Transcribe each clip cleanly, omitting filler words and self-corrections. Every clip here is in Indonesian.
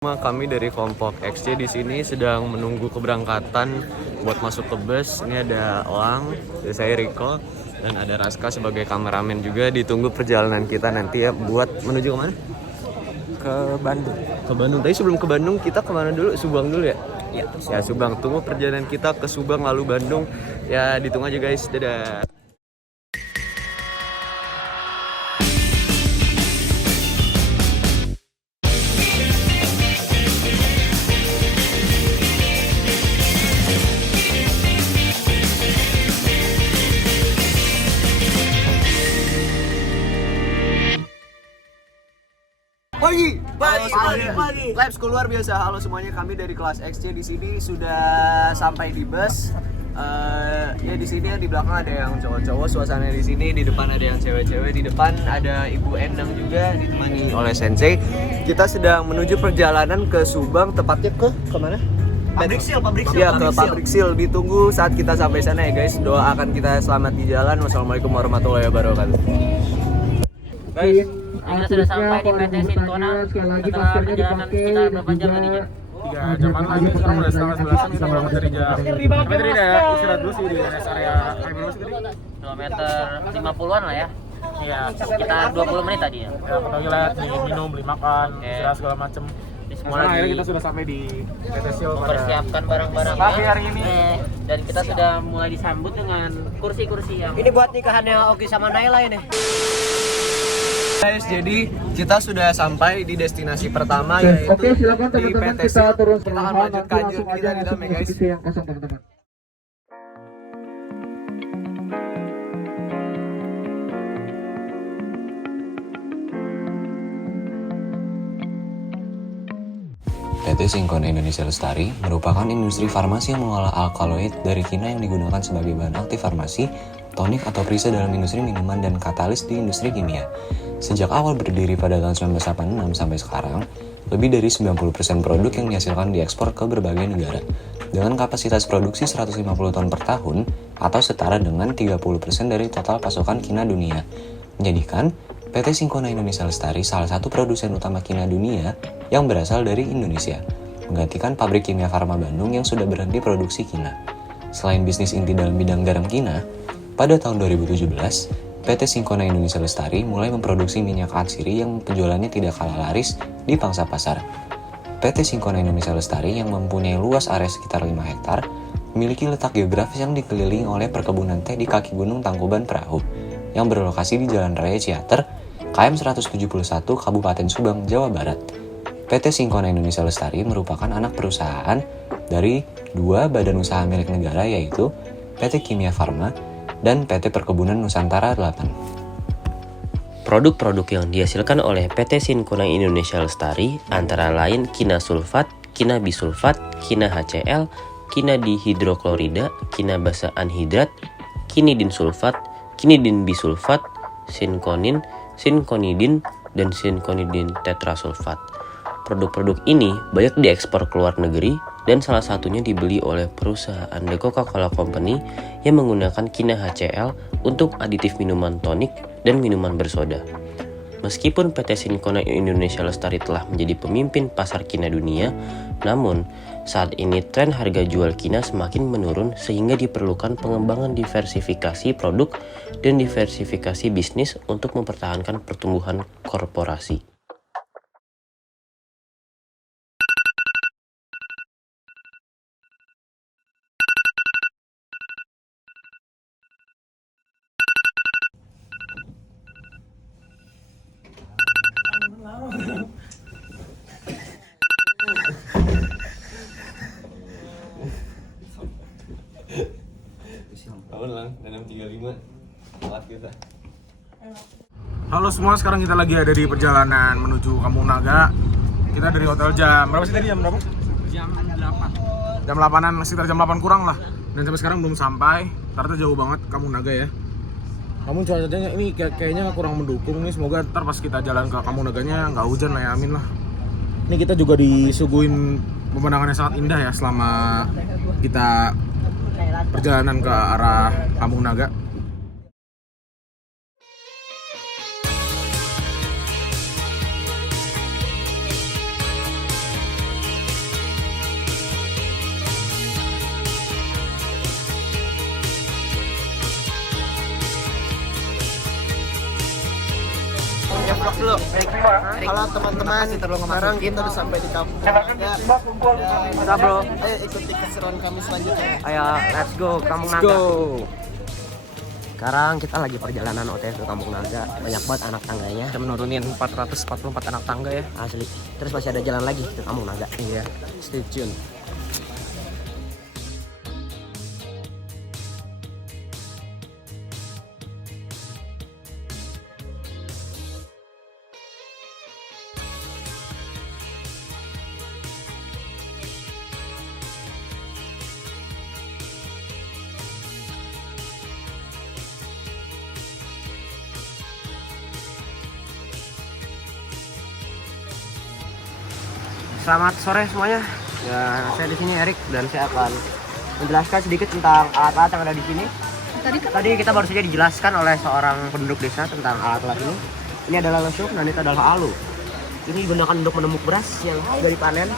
Kami dari kelompok XC di sini sedang menunggu keberangkatan buat masuk ke bus. Ini ada Elang, ada saya Riko, dan ada Raska sebagai kameramen juga. Ditunggu perjalanan kita nanti ya buat menuju kemana? Ke Bandung. Ke Bandung. Tapi sebelum ke Bandung kita kemana dulu? Subang dulu ya? Ya, Ya Subang. Tunggu perjalanan kita ke Subang lalu Bandung. Ya ditunggu aja guys. Dadah. Pagi. Labs luar biasa. Halo semuanya, kami dari kelas XC di sini sudah sampai di bus. Ya di sini di belakang ada yang cowok-cowok, suasana di sini, di depan ada yang cewek-cewek, di depan ada Ibu Endang juga ditemani oleh Sensei. Kita sedang menuju perjalanan ke Subang, tepatnya ke kemana? Pabrik Seal. Ya, ke Pabrik Seal. Ditunggu saat kita sampai sana ya guys. Doakan kita selamat di jalan. Wassalamualaikum warahmatullahi wabarakatuh. Guys, kita sudah sampai di PT Sinkona. Setelah perjalanan sekitar berapa jam tadinya? 3 jaman lagi, sekarang udah setengah 11an kita berangkat dari jam. Tapi tadi udah istirahat dulu sih di rest area berapa sih tadi? Kilometer 50-an lah ya. Iya. Sekitar 20 menit tadi ya. Ya, ke toilet, beli minum, beli makan, istirahat segala macem. Ini semua Sekarang akhirnya lagi kita sudah sampai di PT Seal pada mempersiapkan barang-barang pagi hari ini. Dan kita sudah mulai disambut dengan kursi-kursi yang Ini buat nikahannya Oki sama Naila ini. Guys, jadi kita sudah sampai di destinasi pertama yaitu Oke, silakan di teman-teman PT kita Seal. turun Kita akan perlahan, lanjut nanti ke langsung kita aja di dalam ya masuk guys. posisi yang kosong teman-teman. PT Sinkona Indonesia Lestari merupakan industri farmasi yang mengolah alkaloid dari kina yang digunakan sebagai bahan aktif farmasi, tonik atau perisai dalam industri minuman dan katalis di industri kimia. Sejak awal berdiri pada tahun 1986 sampai sekarang, lebih dari 90% produk yang dihasilkan diekspor ke berbagai negara. Dengan kapasitas produksi 150 ton per tahun atau setara dengan 30% dari total pasokan kina dunia. Menjadikan PT Sinkona Indonesia Lestari salah satu produsen utama kina dunia yang berasal dari Indonesia, menggantikan pabrik kimia Farma Bandung yang sudah berhenti produksi kina. Selain bisnis inti dalam bidang garam kina, pada tahun 2017, PT Sinkona Indonesia Lestari mulai memproduksi minyak atsiri yang penjualannya tidak kalah laris di pangsa pasar. PT Sinkona Indonesia Lestari yang mempunyai luas area sekitar 5 hektar, memiliki letak geografis yang dikelilingi oleh perkebunan teh di kaki Gunung Tangkuban Perahu, yang berlokasi di Jalan Raya Ciater, KM 171, Kabupaten Subang, Jawa Barat. PT Sinkona Indonesia Lestari merupakan anak perusahaan dari 2 badan usaha milik negara yaitu PT Kimia Farma dan PT Perkebunan Nusantara 8. Produk-produk yang dihasilkan oleh PT Sinkona Indonesia Lestari antara lain kina sulfat, kina bisulfat, kina HCl, kina dihidroklorida, kina basa anhidrat, kinidin sulfat, kinidin bisulfat, sinkonin, sinkonidin, dan sinkonidin tetrasulfat. Produk-produk ini banyak diekspor ke luar negeri dan salah satunya dibeli oleh perusahaan The Coca-Cola Company yang menggunakan kina HCl untuk aditif minuman tonik dan minuman bersoda. Meskipun PT Sinkona Indonesia Lestari telah menjadi pemimpin pasar kina dunia, namun saat ini tren harga jual kina semakin menurun sehingga diperlukan pengembangan diversifikasi produk dan diversifikasi bisnis untuk mempertahankan pertumbuhan korporasi. Tahun lang, dalam 35 telat kita. Halo semua, sekarang kita lagi ada di perjalanan menuju Kampung Naga. Kita dari hotel jam berapa sih tadi? Jam berapa? jam 8. Jam 8-an, sekitar jam 8 kurang lah. Dan sampai sekarang belum sampai. Ternyata jauh banget Kampung Naga ya. Namun cuacanya ini kayaknya kurang mendukung nih. Semoga ntar pas kita jalan ke Kampung Naganya nggak hujan lah ya, amin lah. Ini kita juga disuguhin pemandangan yang sangat indah ya selama kita perjalanan ke arah Kampung Naga. dulu. Halo teman-teman, sekarang kita udah sampai di kampung. Ya, Bisa bro. ayo ikuti keseruan kami selanjutnya. Ayo, let's go Kampung Naga. Sekarang kita lagi perjalanan OTW ke Kampung Naga. Banyak banget anak tangganya. Kita menurunin 444 anak tangga ya. Asli. Terus masih ada jalan lagi ke Kampung Naga. Iya, stay tune. Selamat sore semuanya. Ya, saya di sini Erik dan saya akan menjelaskan sedikit tentang alat-alat yang ada di sini. Tadi kita baru saja dijelaskan oleh seorang penduduk desa tentang alat-alat ini. Ini adalah lesuk dan itu adalah alu. Ini digunakan untuk menumbuk beras yang sudah dipanen,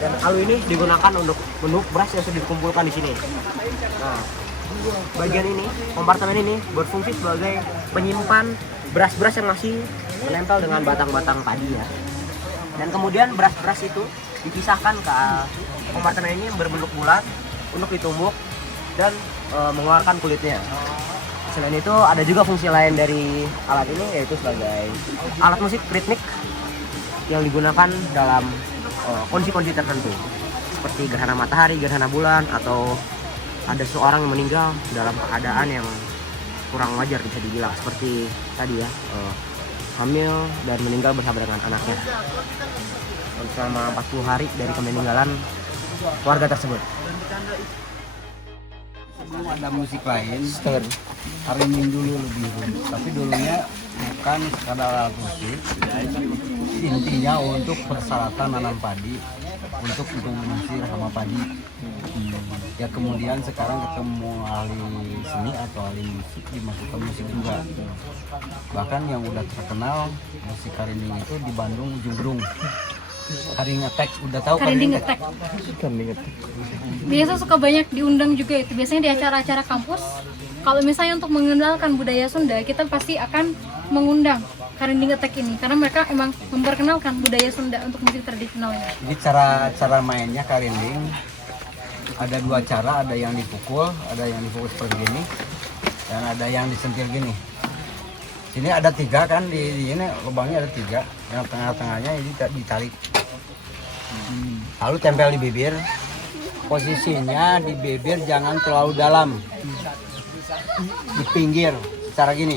dan alu ini digunakan untuk menumbuk beras yang sudah dikumpulkan di sini. Nah, bagian ini, kompartemen ini berfungsi sebagai penyimpan beras-beras yang masih menempel dengan batang-batang padi ya. Dan kemudian beras-beras itu dipisahkan ke kompartemen ini yang berbentuk bulat untuk ditumbuk dan mengeluarkan kulitnya. Selain itu ada juga fungsi lain dari alat ini, yaitu sebagai alat musik ritmik yang digunakan dalam kondisi-kondisi tertentu seperti gerhana matahari, gerhana bulan, atau ada seorang yang meninggal dalam keadaan yang kurang wajar bisa dibilang, seperti tadi ya, hamil dan meninggal bersama dengan anaknya selama 40 hari dari peninggalan keluarga tersebut. Sebelum ada musik lain, Karinding dulu lebih dulu. Tapi dulunya bukan sekadar alat musik, intinya untuk persyaratan nanam padi, untuk mengusir hama padi. Ya kemudian sekarang ketemu ahli seni atau ahli musik, dimasukkan musik juga. Bahkan yang udah terkenal musik Karinding itu di Bandung, Ujung Berung. Karinding Attack, udah tahu Karinding Attack. Biasa suka banyak diundang juga itu. Biasanya di acara-acara kampus. Kalau misalnya untuk mengenalkan budaya Sunda, kita pasti akan mengundang Karinding Attack ini karena mereka emang memperkenalkan budaya Sunda untuk musik tradisionalnya. Jadi cara mainnya Karinding ada dua cara, ada yang dipukul seperti gini, dan ada yang disentil gini. Sini ada tiga kan, di ini lubangnya ada tiga, yang tengah-tengahnya ini ditarik. Lalu tempel di bibir. Posisinya di bibir jangan terlalu dalam, di pinggir, cara gini.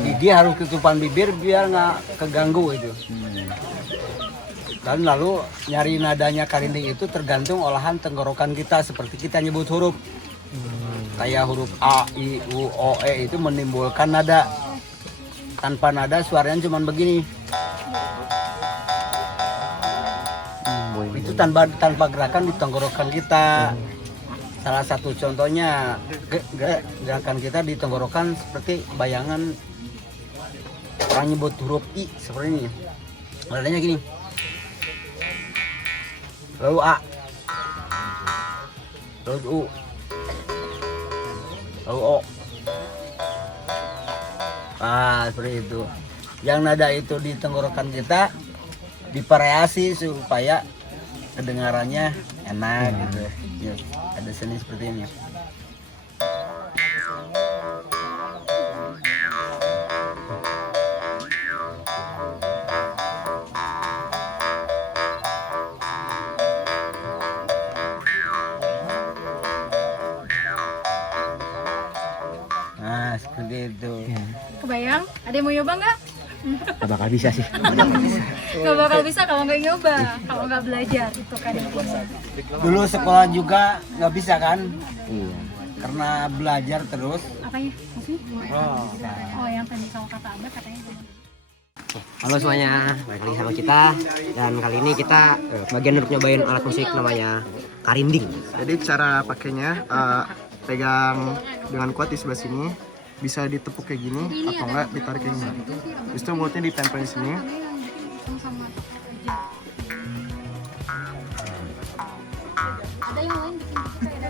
Gigi harus ketutupan bibir biar nggak keganggu itu. Dan lalu nyari nadanya Karinding itu tergantung olahan tenggorokan kita, seperti kita nyebut huruf. Kayak huruf A, I, U, O, E itu menimbulkan nada. Tanpa nada suaranya cuma begini. Itu tanpa gerakan di tenggorokan kita. Salah satu contohnya gerakan kita di tenggorokan seperti bayangan orang nyebut huruf I seperti ini. Nadanya gini. Lalu A, lalu U, lalu O. Seperti itu. Yang nada itu di tenggorokan kita divariasi supaya kedengarannya enak gitu. Ya, ada seni seperti ini. Nah, seperti itu. Kebayang? Ada yang mau nyoba nggak? Gak bakal bisa sih. Nggak bakal bisa kalau nggak nyoba, kalau nggak belajar itu kan. Dulu sekolah juga nggak bisa kan? Iya. Karena belajar terus. Apanya? Maksudnya? Oh, yang tadi kalau kata Abah katanya gimana? Halo semuanya, balik lagi sama kita. Dan kali ini kita bagian untuk nyobain alat musik namanya Karinding. Jadi cara pakainya pegang dengan kuat di sebelah sini, bisa ditepuk kayak gini atau enggak ditarik kayak gini. Terus itu mulutnya ditempel di sini.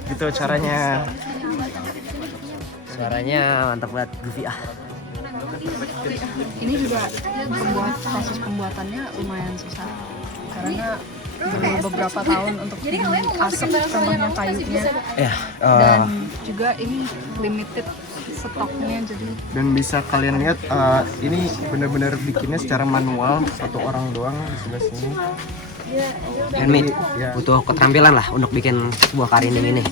Gitu caranya. Suaranya mantap banget, Goofy ah. Ini juga proses pembuatannya lumayan susah karena perlu beberapa tahun untuk diasap contohnya kayunya dan juga ini limited stoknya jadi. Dan bisa kalian lihat ini benar-benar bikinnya secara manual, satu orang doang di sebelah sini. Handmade, butuh keterampilan lah untuk bikin sebuah karinding ini.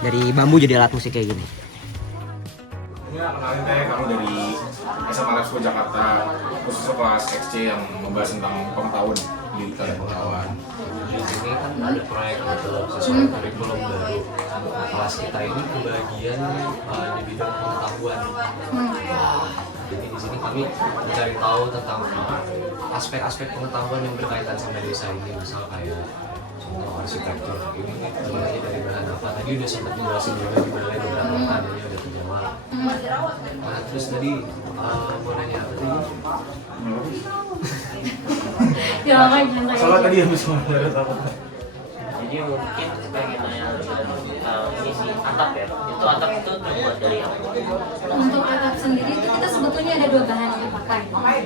Dari bambu jadi alat musik kayak gini. Ini kenalin teh, kamu dari SMA Lab School Jakarta, khusus kelas XC yang membahas tentang pengetahuan di pengetahuan. Di sini kan ada proyek untuk sesuai kurikulum baru. Kelas kita ini kebagian di bidang pengetahuan. Jadi di sini kami mencari tahu tentang aspek-aspek pengetahuan yang berkaitan sama desa ini, misal kayak contoh arsitektur ini mulainya dari bahan apa. Tadi udah sempat dijelasin juga dimulai beberapa bahannya udah terjawab. Nah terus tadi mau nanya apa tadi? Soalnya tadi habis ngomong apa? Jadi mungkin pengen nanya ini sih atap ya. Itu atap itu terbuat dari apa? Untuk atap sendiri itu kita sebetulnya ada 2 bahan yang dipakai.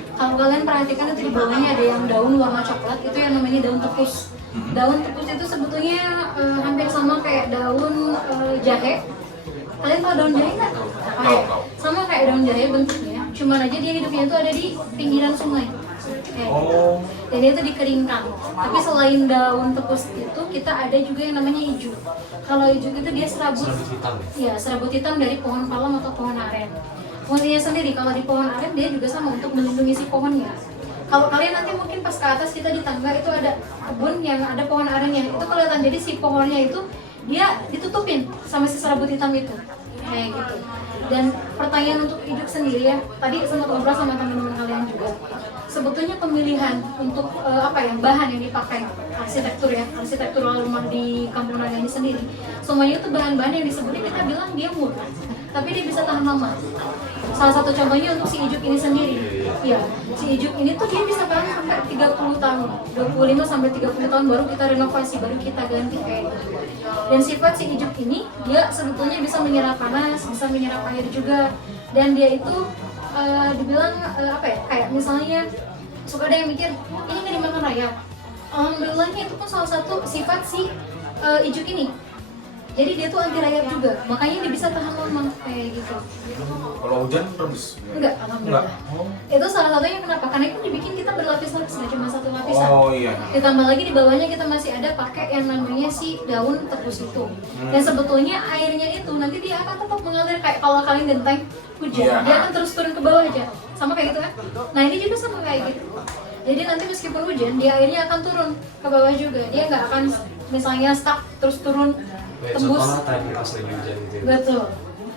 Kalau kalian perhatikan itu di bawahnya ada yang daun warna coklat, itu yang namanya daun tepus. Daun tepus itu sebetulnya hampir sama kayak daun jahe. Kalian tahu daun jahe nggak? Sama kayak daun jahe bentuknya, cuman aja dia hidupnya itu ada di pinggiran sungai. Dan dia itu dikeringkan. Tapi selain daun tepus itu kita ada juga yang namanya ijuk. Kalau ijuk itu dia serabut hitam ya, serabut hitam dari pohon palem atau pohon aren. Fungsinya sendiri kalau di pohon aren dia juga sama untuk melindungi si pohonnya. Kalau kalian nanti mungkin pas ke atas kita di tangga itu ada kebun yang ada pohon arennya, itu kelihatan. Jadi si pohonnya itu dia ditutupin sama si serabut hitam itu kayak gitu. Dan pertanyaan untuk ijuk sendiri ya, tadi sempat ngobrol sama teman-teman kalian juga. Sebetulnya pemilihan untuk bahan yang dipakai arsitektural rumah di Kampung Naga ini sendiri, semuanya itu bahan-bahan yang disebutnya kita bilang dia murah, tapi dia bisa tahan lama. Salah satu contohnya untuk si ijuk ini sendiri, ya si ijuk ini tuh dia bisa tahan sampai 30 tahun, 25 sampai 30 tahun baru kita renovasi, baru kita ganti kayak gitu. Dan sifat si ijuk ini dia sebetulnya bisa menyerap panas, bisa menyerap air juga, dan dia itu dibilang kayak misalnya suka ada yang mikir ini nggak dimakan rayap. Alhamdulillahnya itu pun salah satu sifat si ijuk ini. Jadi dia tuh anti rayap juga, makanya dia bisa tahan lama kayak gitu. Kalau hujan rebus? Enggak, alhamdulillah. Itu salah satunya kenapa? Karena itu dibikin kita berlapis-lapis, nggak cuma satu lapisan. Oh iya. Ditambah lagi di bawahnya kita masih ada pakai yang namanya si daun tepus itu. Dan sebetulnya airnya itu nanti dia akan tetap mengalir kayak kalau kalian genteng hujan, dia akan terus turun ke bawah aja. Sama kayak gitu kan? Nah ini juga sama kayak gitu. Jadi nanti meskipun hujan, dia airnya akan turun ke bawah juga. Dia nggak akan misalnya stuck terus turun tembus. Tadi pas lagi hujan gitu. Betul.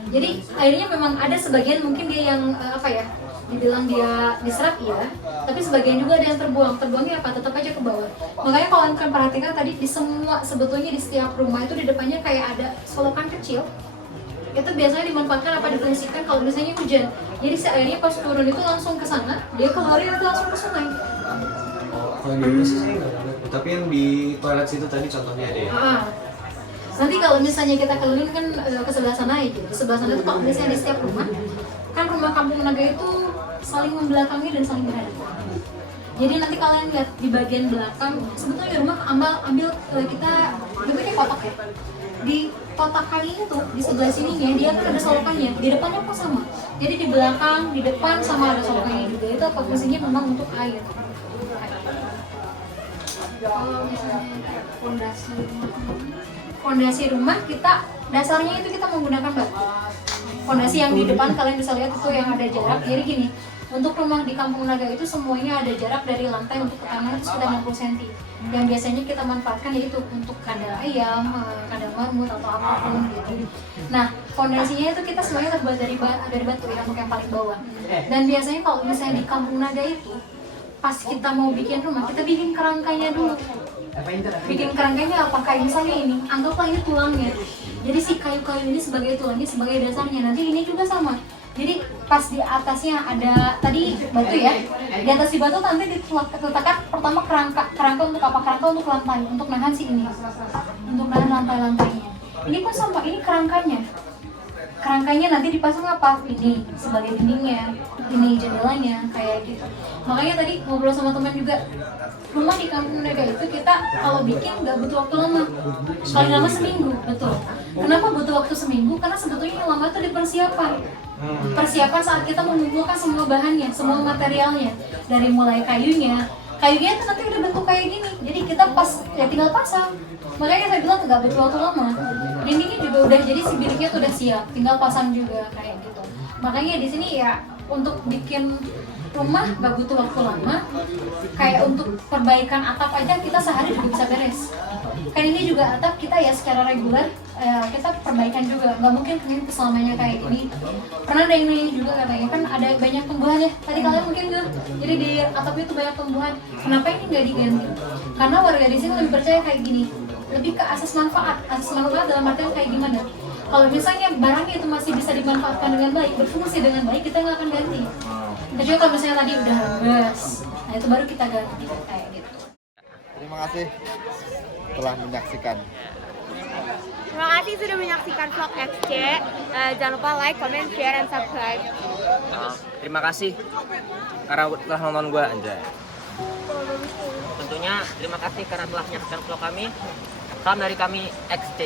Jadi airnya memang ada sebagian mungkin dia yang dibilang dia diserap ya, tapi sebagian juga ada yang terbuang. Terbuangnya apa? Tetap aja ke bawah. Makanya kalau kalian perhatikan tadi di semua sebetulnya di setiap rumah itu di depannya kayak ada solokan kecil. Itu biasanya dimanfaatkan difungsikan kalau misalnya hujan. Jadi si airnya pas turun itu langsung ke sana, dia keluarin itu langsung ke sungai. Kalau di rumah sih saya nggak ada. Tapi yang di toilet situ tadi contohnya ada ya. Nanti kalau misalnya kita keliling kan ke sebelah sana aja. Di sebelah sana itu kalau misalnya di setiap rumah, kan rumah Kampung Naga itu saling membelakangi dan saling berhadapan. Jadi nanti kalian lihat di bagian belakang, sebetulnya di rumah ambil kita bentuknya kotak ya. Di kotak kali itu di sebelah sininya dia kan ada solokannya, di depannya pun sama. Jadi di belakang, di depan sama ada solokannya juga. Itu fungsinya memang untuk air. Kalau misalnya fondasi rumah kita dasarnya itu kita menggunakan batu. Fondasi yang di depan kalian bisa lihat itu yang ada jarak. Jadi gini, untuk rumah di Kampung Naga itu semuanya ada jarak dari lantai untuk ke tanah itu sekitar 60 cm. Yang biasanya kita manfaatkan yaitu untuk kandang ayam, kandang marmut atau apapun gitu. Nah, fondasinya itu kita semuanya terbuat dari batu yang paling bawah. Dan biasanya kalau misalnya di Kampung Naga itu pas kita mau bikin rumah, kita bikin kerangkanya dulu. Bikin kerangkanya apa? Kayak misalnya ini, anggaplah ini tulangnya. Jadi si kayu-kayu ini sebagai tulangnya, sebagai dasarnya. Nanti ini juga sama. Jadi pas di atasnya ada tadi batu ya. Di atas si batu nanti diletakkan pertama kerangka untuk apa? Kerangka untuk lantai, untuk nahan si ini. Untuk nahan lantai-lantainya. Ini pun sama, ini kerangkanya. Kerangkanya nanti dipasang apa? Ini sebagai dindingnya. ini jendelanya kayak gitu. Makanya tadi ngobrol sama teman juga, rumah di Kampung Naga itu kita kalau bikin nggak butuh waktu lama, paling lama seminggu. Betul. Kenapa butuh waktu seminggu? Karena sebetulnya yang lama itu di persiapan saat kita mengumpulkan semua bahannya, semua materialnya, dari mulai kayunya itu nanti udah bentuk kayak gini, jadi kita pas ya tinggal pasang. Makanya saya bilang nggak butuh waktu lama. Dindingnya juga udah, jadi si biliknya tuh udah siap, tinggal pasang juga kayak gitu. Makanya di sini ya untuk bikin rumah nggak butuh waktu lama. Kayak untuk perbaikan atap aja kita sehari juga bisa beres. Kan ini juga atap kita ya secara reguler kita perbaikan juga, nggak mungkin kan selamanya kayak gini. Pernah ada yang nanya juga katanya kan ada banyak tumbuhan ya, tadi kalian mungkin nggak, jadi di atapnya itu banyak tumbuhan, kenapa ini nggak diganti? Karena warga di sini lebih percaya kayak gini, lebih ke asas manfaat dalam artian kayak gimana? Kalau misalnya barangnya itu masih bisa dimanfaatkan dengan baik, berfungsi dengan baik, kita nggak akan ganti. Kecuali kalau misalnya tadi udah habis, nah itu baru kita ganti kayak gitu. Terima kasih telah menyaksikan. Terima kasih sudah menyaksikan vlog XC. Jangan lupa like, comment, share, and subscribe. Terima kasih karena telah nonton gue, anjay. Tentunya terima kasih karena telah menyaksikan vlog kami. Salam dari kami XC.